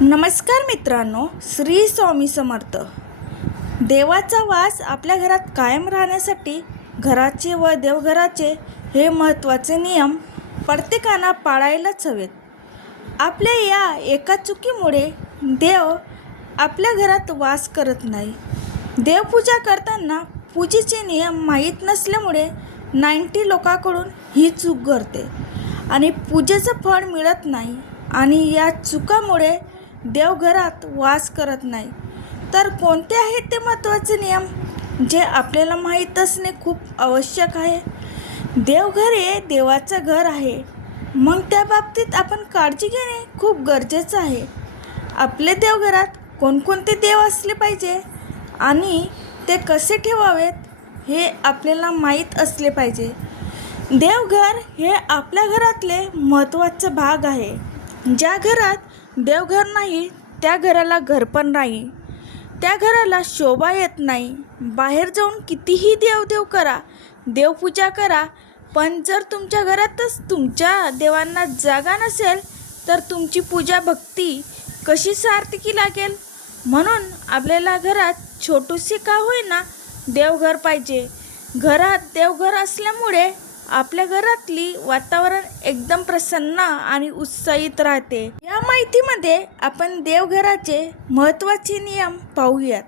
नमस्कार मित्रांनो, श्री स्वामी समर्थ. देवाचा वास आपल्या घरात कायम राहण्यासाठी घराचे व देवघराचे हे महत्त्वाचे नियम प्रत्येकानं पाळायलाच हवेत. आपल्या या एका चुकीमुळे देव आपल्या घरात वास करत नाही. देवपूजा करताना पूजेचे नियम माहीत नसल्यामुळे 90 लोकांकडून ही चूक घडते आणि पूजेचं फळ मिळत नाही. आणि या चुकामुळे देव घरात वास करत नाही. तर कोणते आहेत ते महत्त्वाचे नियम जे आपल्याला माहीत असणे खूप आवश्यक आहे? देवघर हे देवाचं घर आहे, मग त्या बाबतीत आपण काळजी घेणे खूप गरजेचं आहे. आपले देवघरात कोणकोणते देव असले पाहिजे आणि ते कसे ठेवावेत हे आपल्याला माहीत असले पाहिजे. देवघर हे आपल्या घरातले महत्त्वाचा भाग आहे. ज्या घरात देवघर नाही त्या घराला घर पण नाही, त्या घराला शोभा येत नाही. बाहेर जाऊन कितीही देवदेव करा, देवपूजा करा, पण जर तुमच्या घरातच तुमच्या देवांना जागा नसेल तर तुमची पूजा भक्ती कशी सार्थकी लागेल? म्हणून आपल्याला घरात छोटूशी का होईना देवघर पाहिजे. घरात देवघर असल्यामुळे आपल्या घरातली वातावरण एकदम प्रसन्न आणि उत्साहित राहते. या माहितीमध्ये आपण देवघराचे महत्त्वाचे नियम पाहूयात.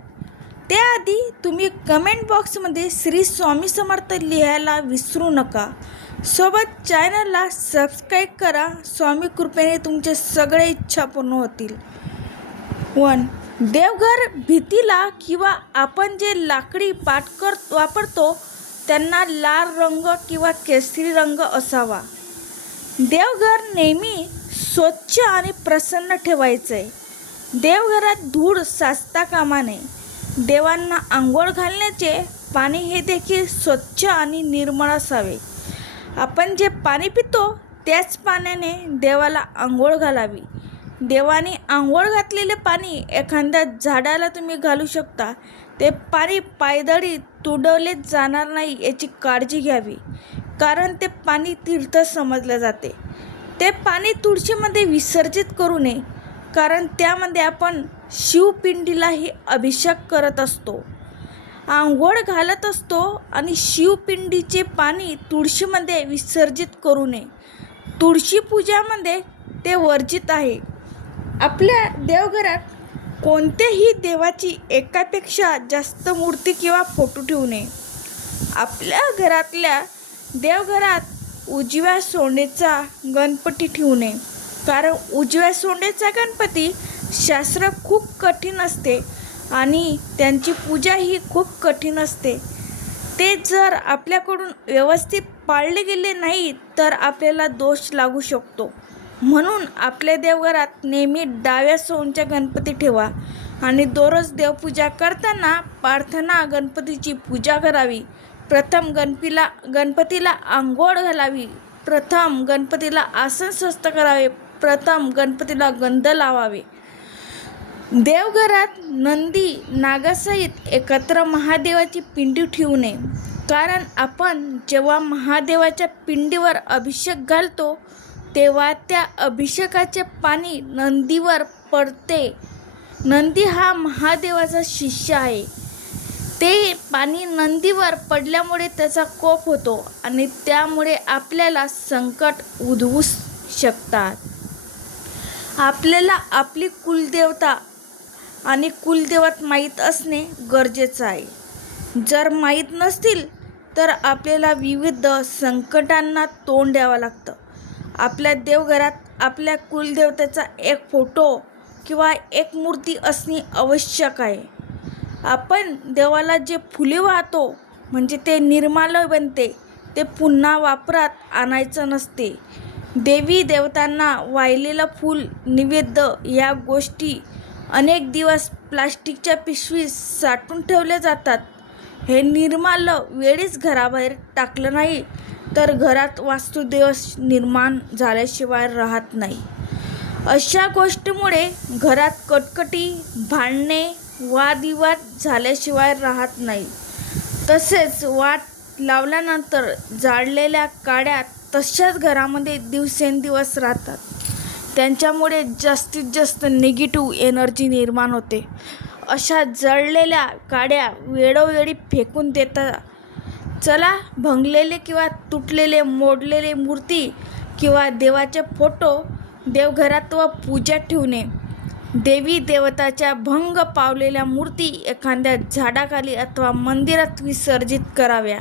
त्याआधी तुम्ही कमेंट बॉक्समध्ये श्री स्वामी समर्थ लिहायला विसरू नका. सोबत चॅनलला सबस्क्राईब करा. स्वामी कृपेने तुमचे सगळे इच्छा पूर्ण होतील. 1. देवघर भिंतीला किंवा आपण जे लाकडी पाटकर वापरतो त्यांना लाल रंग किंवा केशरी रंग असावा. देवघर नेहमी स्वच्छ आणि प्रसन्न ठेवायचे. देवघरात धूळ साचता कामा नये. देवांना आंघोळ घालण्याचे पाणी हे देखील स्वच्छ आणि निर्मळ असावे. आपण जे पाणी पितो त्याच पाण्याने देवाला आंघोळ घालावी. देवाने आंघोळ घातलेले पाणी एखाद्या झाडाला तुम्ही घालू शकता. ते पाणी पायदळी तुडवले जाणार नाही याची काळजी घ्यावी, कारण ते पाणी तीर्थ समजले जाते. ते पाणी तुळशीमध्ये विसर्जित करू नये, कारण त्यामध्ये आपण शिवपिंडीलाही अभिषेक करत असतो, आंघोळ घालत असतो आणि शिवपिंडीचे पाणी तुळशीमध्ये विसर्जित करू नये. तुळशी पूजामध्ये ते वर्जित आहे. आपल्या देवघरात कोणत्याही देवाची एकापेक्षा जास्त मूर्ती किंवा फोटो ठेवू नये. आपल्या घरातल्या देवघरात उजव्या सोंडेचा गणपती ठेवू नये, कारण उजव्या सोंडेचा गणपती शास्त्र खूप कठीण असते आणि त्यांची पूजा ही खूप कठीण असते. ते जर आपल्याकडून व्यवस्थित पाळले गेले नाही तर आपल्याला दोष लागू शकतो. म्हणून आपल्या देवघरात नेहमी डाव्या सोंडचा गणपती ठेवा आणि दररोज देवपूजा करताना प्रार्थना गणपतीची पूजा करावी. प्रथम गणपतीला आंघोळ घालावी. प्रथम गणपतीला आसन स्वस्थ करावे. प्रथम गणपतीला गंध लावावे. देवघरात नंदी नागासहित एकत्र महादेवाची पिंडी ठेवू नये, कारण आपण जेव्हा महादेवाच्या पिंडीवर अभिषेक घालतो तेव्हा त्या अभिषेकाचे पाणी नंदीवर पडते. नंदी हा महादेवाचा शिष्य आहे. ते पाणी नंदीवर पडल्यामुळे त्याचा कोप होतो आणि त्यामुळे आपल्याला संकट उद्भवू शकतात. आपल्याला आपली कुलदेवता आणि कुलदैवत माहीत असणे गरजेचं आहे. जर माहीत नसतील तर आपल्याला विविध संकटांना तोंड द्यावं लागतं. आपल्या देवघरात आपल्या कुलदेवतेचा एक फोटो किंवा एक मूर्ती असणे आवश्यक आहे. आपण देवाला जे फुले वाहतो म्हणजे ते निर्माल्य बनते, ते पुन्हा वापरात आणायचं नसते. देवी देवतांना वाहिलेलं फूल नैवेद्य या गोष्टी अनेक दिवस प्लास्टिकच्या पिशवीत साठवून ठेवल्या जातात. हे निर्माल्य वेळीच घराबाहेर टाकलं नाही तर घरात वास्तुदोष निर्माण झाल्याशिवाय राहत नाही. अशा गोष्टीमुळे घरात कटकटी, भांडणे, वादविवाद झाल्याशिवाय राहत नाही. तसेच वाट लावल्यानंतर जाळलेल्या काड्या तशाच घरामध्ये दिवसेंदिवस राहतात. त्यांच्यामुळे जास्तीत जास्त निगेटिव्ह एनर्जी निर्माण होते. अशा जळलेल्या काड्या वेळोवेळी फेकून देता. चला, भंगलेले किंवा तुटलेले मोडलेले मूर्ती किंवा देवाचे फोटो देवघरात व पूजा ठेवणे. देवी देवताच्या भंग पावलेल्या मूर्ती एखाद्या झाडाखाली अथवा मंदिरात विसर्जित कराव्या.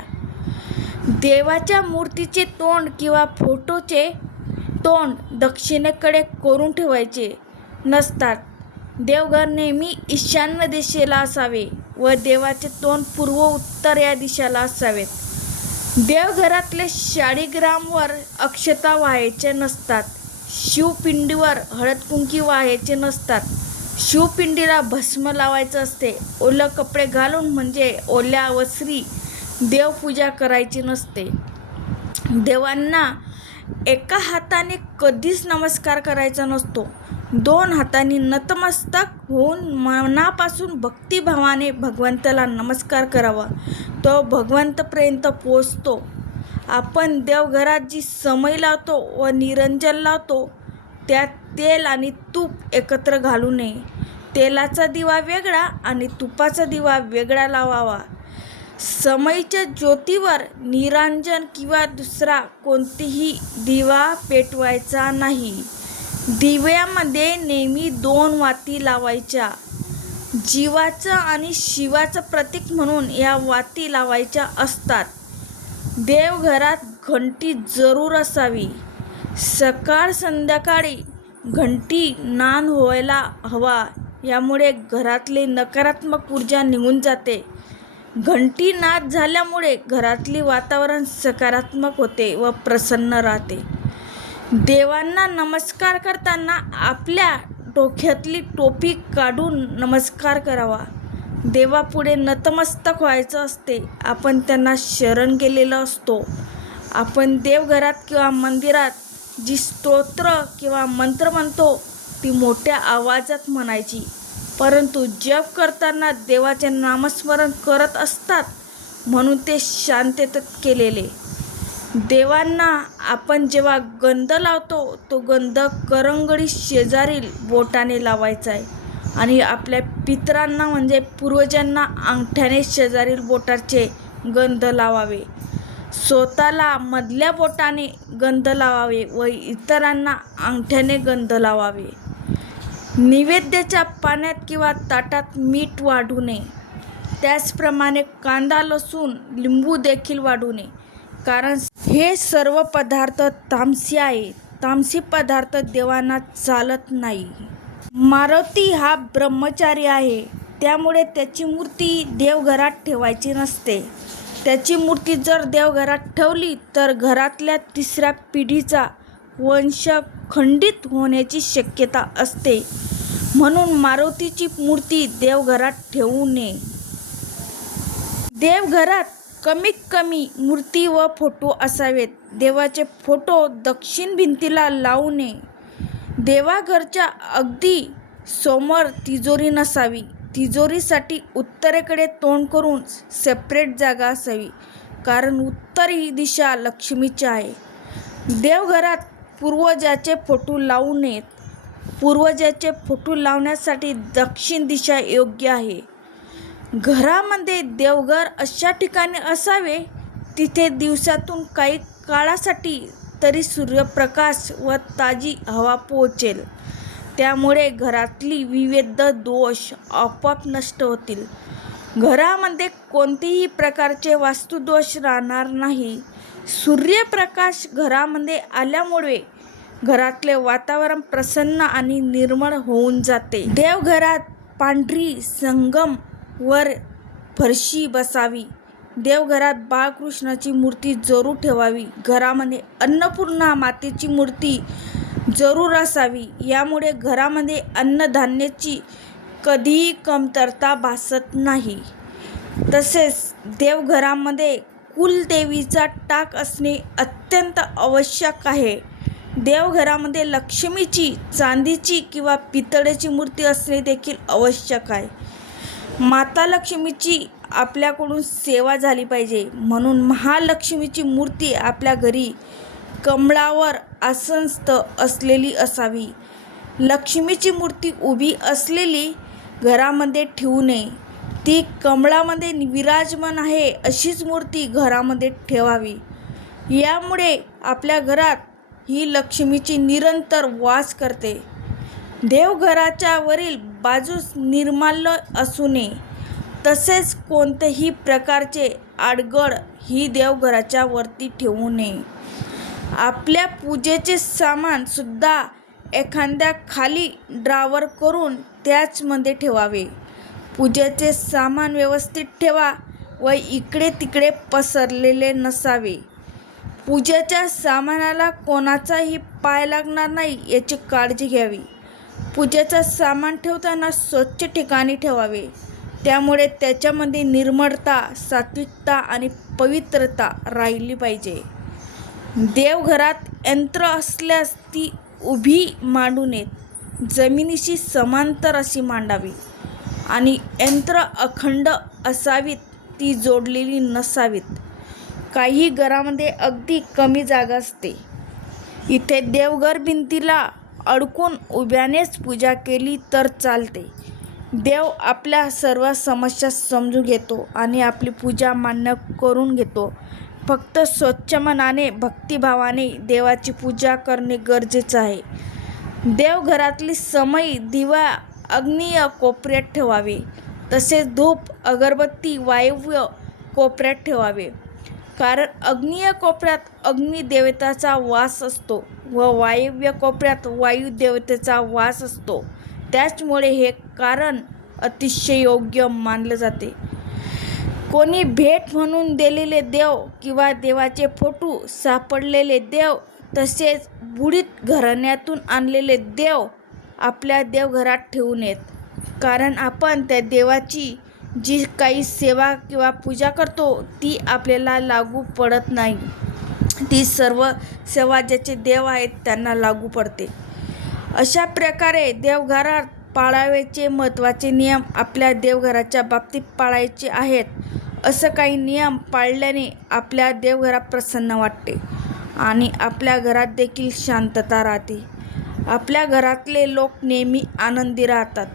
देवाच्या मूर्तीचे तोंड किंवा फोटोचे तोंड दक्षिणेकडे करून ठेवायचे नसतात. देवघर नेहमी ईशान्य दिशेला असावे व देवाचे तोंड पूर्व उत्तर या दिशेला असावेत. देवघरातले शाळीग्रामवर अक्षता वाहायचे नसतात. शिवपिंडीवर हळदकुंकी वाहायचे नसतात. शिवपिंडीला भस्म लावायचं असते. ओलं कपडे घालून म्हणजे ओल्या वस्त्री देवपूजा करायची नसते. देवांना एका हाताने कधीच नमस्कार करायचा नसतो. 2 हातांनी नतमस्तक होऊन मनापासून भक्तिभावाने भगवंताला नमस्कार करावा. तो भगवंतापर्यंत पोचतो. आपण देवघरात जी समई लावतो व निरंजन लावतो त्यात तेल आणि तूप एकत्र घालू नये. तेलाचा दिवा वेगळा आणि तुपाचा दिवा वेगळा लावावा. समईच्या ज्योतीवर निरांजन किंवा दुसरा कोणतीही दिवा पेटवायचा नाही. दिव्यामध्ये नेहमी 2 वाती लावायच्या. जीवाचं आणि शिवाचं प्रतीक म्हणून या वाती लावायच्या असतात. देवघरात घंटी जरूर असावी. सकाळ संध्याकाळी घंटी नाद व्हायला हवा. यामुळे घरातली नकारात्मक ऊर्जा निघून जाते. घंटी नाद झाल्यामुळे घरातली वातावरण सकारात्मक होते व प्रसन्न राहते. देवांना नमस्कार करताना आपल्या डोक्यातली टोपी काढून नमस्कार करावा. देवापुढे नतमस्तक व्हायचं असते. आपण त्यांना शरण गेलेलो असतो. आपण देवघरात किंवा मंदिरात जी स्तोत्र किंवा मंत्र म्हणतो ती मोठ्या आवाजात म्हणायची. परंतु जप करताना देवाचे नामस्मरण करत असतात म्हणून ते शांततेत केलेले. देवांना आपण जेव्हा गंध लावतो तो गंध करंगळी शेजारील बोटाने लावायचा आहे आणि आपल्या पितरांना म्हणजे पूर्वजांना अंगठ्याने शेजारील बोटाचे गंध लावावे. स्वतःला मधल्या बोटाने गंध लावावे व इतरांना अंगठ्याने गंध लावावे. नैवेद्याच्या पाण्यात किंवा ताटात मीठ वाढू नये. त्याचप्रमाणे कांदा, लसूण, लिंबू देखील वाढू नये, कारण हे सर्व पदार्थ तामसी आहे. तामसी पदार्थ देवांना चालत नाही. मारुती हा ब्रह्मचारी आहे, त्यामुळे त्याची मूर्ती देवघरात ठेवायची नसते. त्याची मूर्ती जर देवघरात ठेवली तर घरातल्या 3ऱ्या पिढीचा वंश खंडित होण्याची शक्यता असते. म्हणून मारुतीची मूर्ती देवघरात ठेवू नये. देवघरात कमीत कमी मूर्ती व फोटो असावेत. देवाचे फोटो दक्षिण भिंतीला लावू नये. देवाघरच्या अगदी समोर तिजोरी नसावी. तिजोरीसाठी उत्तरेकडे तोंड करून सेपरेट जागा असावी, कारण उत्तर ही दिशा लक्ष्मीची आहे. देवघरात पूर्वजाचे फोटो लावू नयेत. पूर्वजाचे फोटो लावण्यासाठी दक्षिण दिशा योग्य आहे. घरामध्ये देवघर अशा ठिकाणी असावे तिथे दिवसातून काही काळासाठी तरी सूर्यप्रकाश व ताजी हवा पोहोचेल. त्यामुळे घरातली विविध दोष आपोआप नष्ट होतील. घरामध्ये कोणतेही प्रकारचे वास्तुदोष राहणार नाही. सूर्यप्रकाश घरामध्ये आल्यामुळे घरातले वातावरण प्रसन्न आणि निर्मळ होऊन जाते. देवघरात पांढरी संगमवर फरशी बसावी. देवघरात बाळकृष्णाची मूर्ती जरूर ठेवावी. घरामध्ये अन्नपूर्णा मातेची मूर्ती जरूर असावी. यामुळे घरामध्ये अन्नधान्याची कधीही कमतरता भासत नाही. तसेच देवघरामध्ये कुलदेवीचा टाक असणे अत्यंत आवश्यक आहे. देवघरामध्ये लक्ष्मीची चांदीची किंवा पितळेची मूर्ती असणे देखील आवश्यक आहे. माता लक्ष्मीची आपल्याकडून सेवा झाली पाहिजे, म्हणून महालक्ष्मीची मूर्ती आपल्या घरी कमळावर आसनस्थ असलेली असावी. लक्ष्मीची मूर्ती उभी असलेली घरामध्ये ठेवू नये. ती कमळामध्ये विराजमान आहे अशीच मूर्ती घरामध्ये ठेवावी. यामुळे आपल्या घरात ही लक्ष्मीची निरंतर वास करते. देवघराच्या वरील बाजूस निर्माल्य असू नये. तसेच कोणत्याही प्रकारचे आडगळ ही देवघराच्या वरती ठेवू नये. आपल्या पूजेचे सामान सुद्धा एखाद्या खाली ड्रॉवर करून त्याचमध्ये ठेवावे. पूजेचे सामान व्यवस्थित ठेवा व इकडे तिकडे पसरलेले नसावे. पूजेच्या सामानाला कोणाचाही पाय लागणार नाही याची काळजी घ्यावी. पूजेचं सामान ठेवताना स्वच्छ ठिकाणी ठेवावे. त्यामुळे त्याच्यामध्ये निर्मळता, सात्विकता आणि पवित्रता राहिली पाहिजे. देवघरात यंत्र असल्यास ती उभी मांडू नयेत. जमिनीशी समांतर अशी मांडावी आणि यंत्र अखंड असावीत, ती जोडलेली नसावीत. काही घरामध्ये अगदी कमी जागा असते. इथे देवघर भिंतीला अडकून उभ्यानेच पूजा केली तर चालते. देव आपल्या सर्व समस्या समजून घेतो आणि आपली पूजा मान्य करून घेतो. फक्त स्वच्छ मनाने, भक्तिभावाने देवाची पूजा करणे गरजेचं आहे. देवघरातली समई दिवा आग्नेय कोपऱ्यात ठेवावे. तसेच धूप, अगरबत्ती वायव्य कोपऱ्यात ठेवावे. कारण आग्नेय कोपऱ्यात अग्निदेवतेचा वास असतो व वायव्य कोपऱ्यात वायुदेवतेचा वास असतो. त्याचमुळे हे कारण अतिशय योग्य मानले जाते. कोणी भेट म्हणून दिलेले देव किंवा देवाचे फोटो, सापडलेले देव, तसेच बुडीत घराण्यातून आणलेले देव आपल्या देवघरात ठेवू नयेत. कारण आपण त्या देवाची जी काही सेवा किंवा पूजा करतो ती आपल्याला लागू पडत नाही. ती सर्व सेवा ज्याचे देव आहेत त्यांना लागू पडते. अशा प्रकारे देवघरात पाळावयाचे महत्त्वाचे नियम आपल्या देवघराच्या बाबतीत पाळायचे आहेत. असं काही नियम पाळल्याने आपल्या देवघरात प्रसन्न वाटते आणि आपल्या घरात देखील शांतता राहते. आपल्या घरातले लोक नेहमी आनंदी राहतात.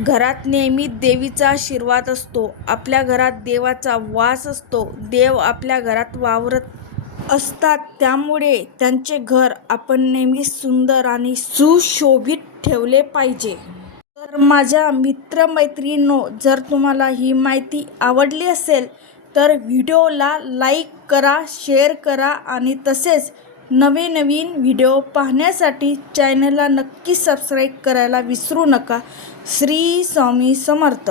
घरात नेहमी देवीचा आशीर्वाद असतो. आपल्या घरात देवाचा वास असतो. देव आपल्या घरात वावरत असतात. त्यामुळे त्यांचे घर आपण नेहमी सुंदर आणि सुशोभित ठेवले पाहिजे. तर माझ्या मित्रमैत्रिणींनो, जर तुम्हाला ही माहिती आवडली असेल तर व्हिडिओला लाईक करा, शेअर करा आणि तसेच नवीन व्हिडिओ पाहण्यासाठी चॅनलला नक्की सबस्क्राईब करायला विसरू नका. श्री स्वामी समर्थ.